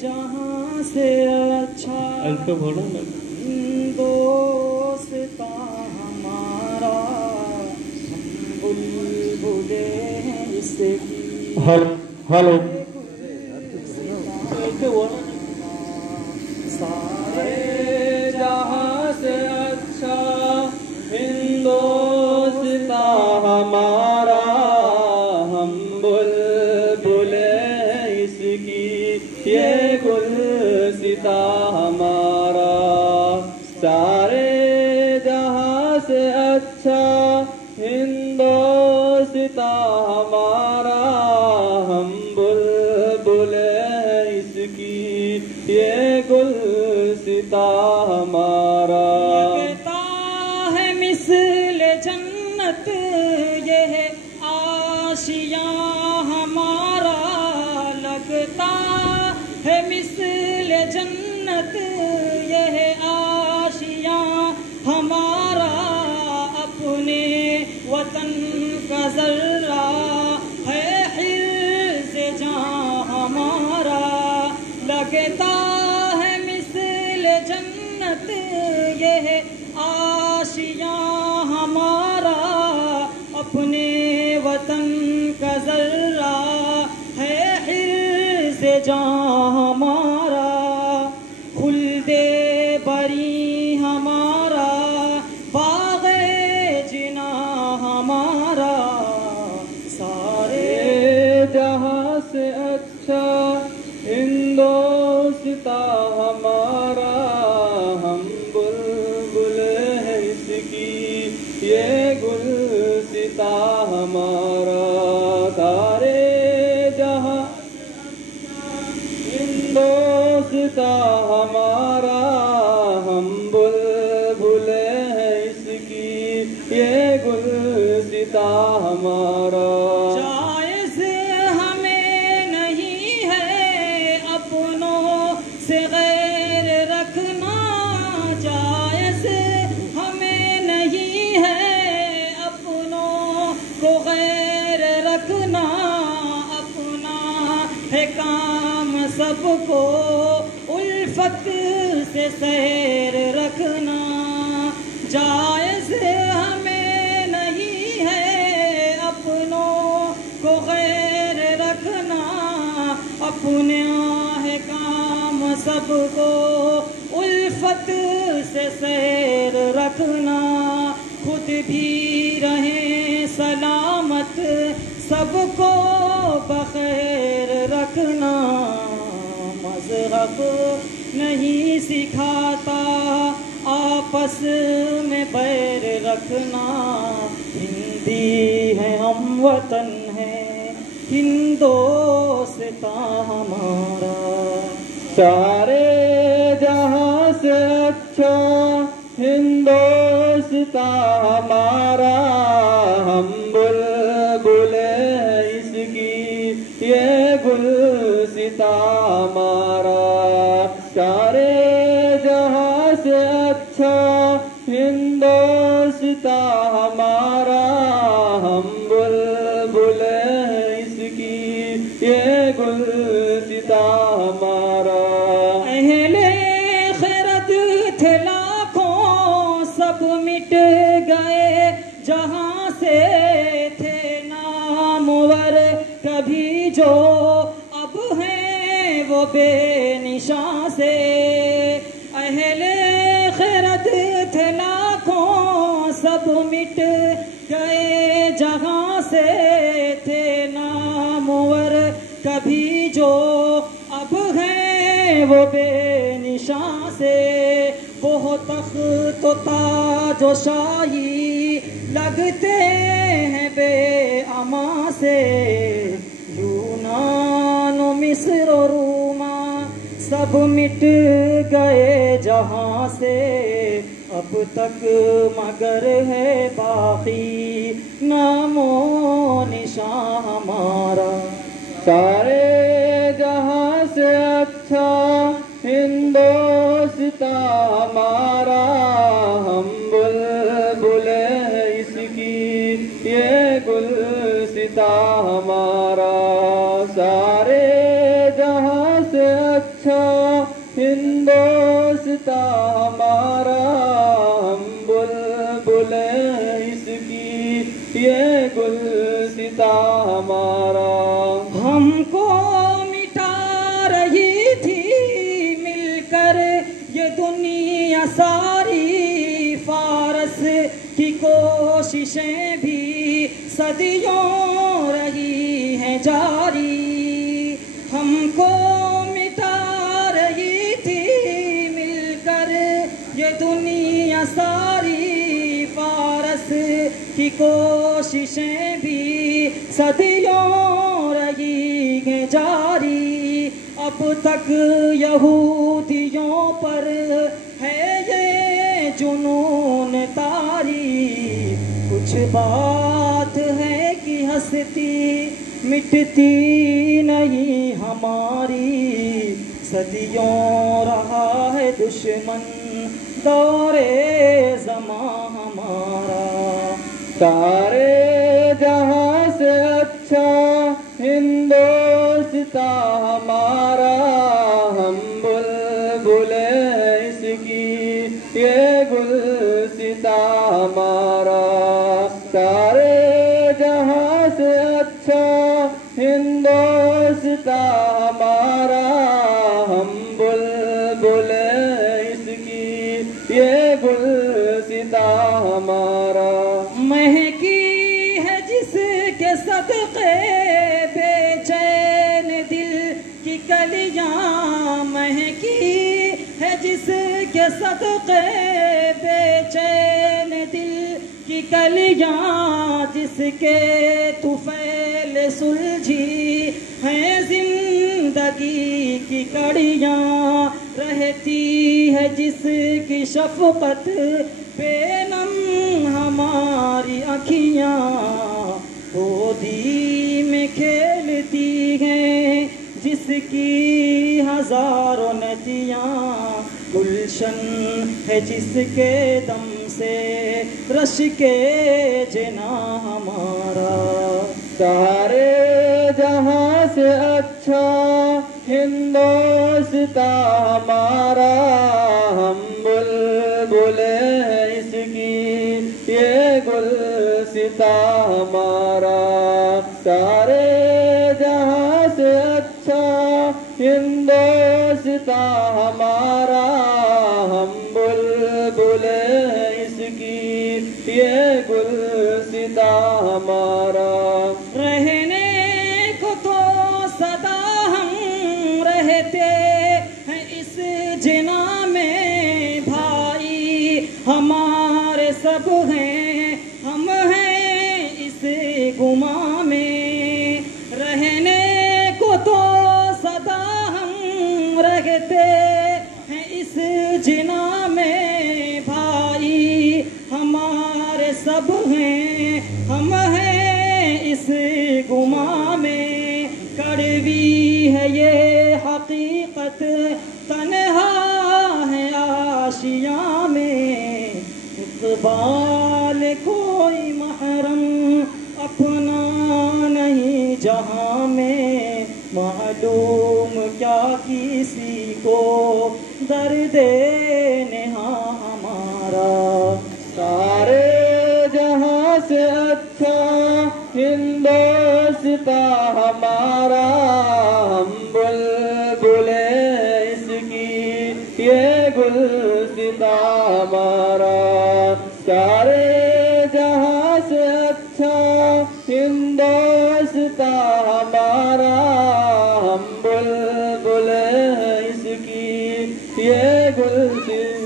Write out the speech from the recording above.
जहाँ से अच्छा अल्टो बोलो ना। दोस्ता हमारा हम बुलबुले हैं इसकी। हेलो सारे जहाँ से अच्छा हिंदोस्ता हमारा हम बुलबुले हैं इसकी ये गुलसिता हमारा। सारे जहाँ से अच्छा हिंदोस्ता हमारा हम बुलबुले हैं इसकी ये गुलसिता हमारा। लगता है मिस्ल जन्नत ये है आशिया हमारा। लगता है मिस्ल जन्नत ये है आशिया हमारा। अपने वतन का जर्रा है हिर्ज़े जां हमारा। लगता है मिस्ल जन्नत ये है आशिया हमारा। अपने वतन का जर्रा है हिर्ज़े जां हमारा। खुल्दे बरी हमारा बाग़े जिना हमारा। सारे जहाँ से अच्छा हिंदोस्ता हमारा हम बुलबुले हैं इसकी ये गुलसिता हमारा। सारे जहाँ हिंदोस्ता हमारा हम बुलबुले हैं इसकी ये गुलसिता हमारा। जायज़ हमें नहीं है अपनों से गैर रखना। जायज़ हमें नहीं है अपनों को गैर रखना। अपना है काम सबको उल्फत से सैर रखना। जायज़ हमें नहीं है अपनों को गैर रखना। अपने है काम सबको उल्फत से सैर रखना। खुद भी रहें सलामत सबको बखैर रखना। मज़हब नहीं सिखाता आपस में बैर रखना। हिंदी है हम वतन है हिंदोस्ता हमारा। सारे जहाँ से अच्छा हिंदोस्ता हमारा हम बुलबुले हैं इसकी ये गुलसिता हमारा। सारे जहाँ से अच्छा हिंदोस्ता हमारा हम बुलबुले हैं इसकी ये गुलसिता हमारा। अहले खैरत थे लाखों सब मिट गए जहाँ से थे नामवर कभी जो अब हैं वो बेनिशां से। अहले खैरत थे लाखों सब मिट गए जहाँ से थे नामवर कभी जो अब हैं वो बेनिशां से। वो तख्त ताज व शाही लगते हैं बेअमा से। यूनान मिस्र और रूमा सब मिट गए जहाँ से। अब तक मगर है बाकी नामो निशां हमारा। सारे जहाँ से अच्छा हिंदोस्ता हमारा हम बुलबुले हैं इसकी ये गुलसिता हमारा। सारे जहाँ से अच्छा हिंदोस्ता हमारा, हम बुलबुल इसकी ये गुलसिता हमारा। हमको मिटा रही थी मिलकर ये दुनिया सारी, फारस की कोशिशें भी सदियों रही हैं जारी। हमको मिटा रही थी मिलकर ये दुनिया सारी, फारस की कोशिशें भी सदियों रही हैं जारी। अब तक यहूदियों पर है ये जुनून तारी, कुछ बात है कि हंसती मिटती नहीं हमारी। सदियों रहा है दुश्मन दौरे ज़मां हमारा। सारे जहां से अच्छा हिंदोस्ता हमारा, हम बुलबुल इसकी ये गुलसिता हमारा। सारे जहां से अच्छा हिंदोस्ता हमारा, हम बुलबुल इसकी ये गुलसिता हमारा। महकी है जिसके सदक़े बेचैन दिल की कलियां, महकी है जिसके सदक़े बेचैन दिल की कलियां, जिसके तुफैल सुलझी हैं जिंदगी की कड़ियां, रहती है जिसकी शफ़क़त बेनम हमारी अखियां, गोदी में खेलती हैं जिसकी हजारों नदियां, गुलशन है जिसके दम से रश के जना हमारा। सारे जहां से अच्छा हिंदोस्ता हमारा, हम बुलबुल इसकी ये गुलसिता हमारा। सारे जहां से अच्छा हिंदोस्ता हमारा, हम बुलबुल इसकी ये गुलसिता हमारा। रहने को तो सदा हम रहते हैं इस जिना में भाई, हमारे सब हैं हम हैं इस गुमा में। रहने को तो सदा हम रहते हैं इस जिना में भाई, हमारे सब हैं हम हैं इस गुमा में। कड़वी है ये हकीकत तन्हा है आशिया में, इक़बाल कोई महरम अपना नहीं जहां में, मालूम क्या किसी को दर्द नेहा हमारा। सारे जहां से अच्छा हिंदोस्ता हमारा, हम बुलबुल इसकी ये गुलसिता हमारा। सारे जहां से अच्छा हिंदोस्ता हमारा, हम बुलबुल इसकी ये गुलसिता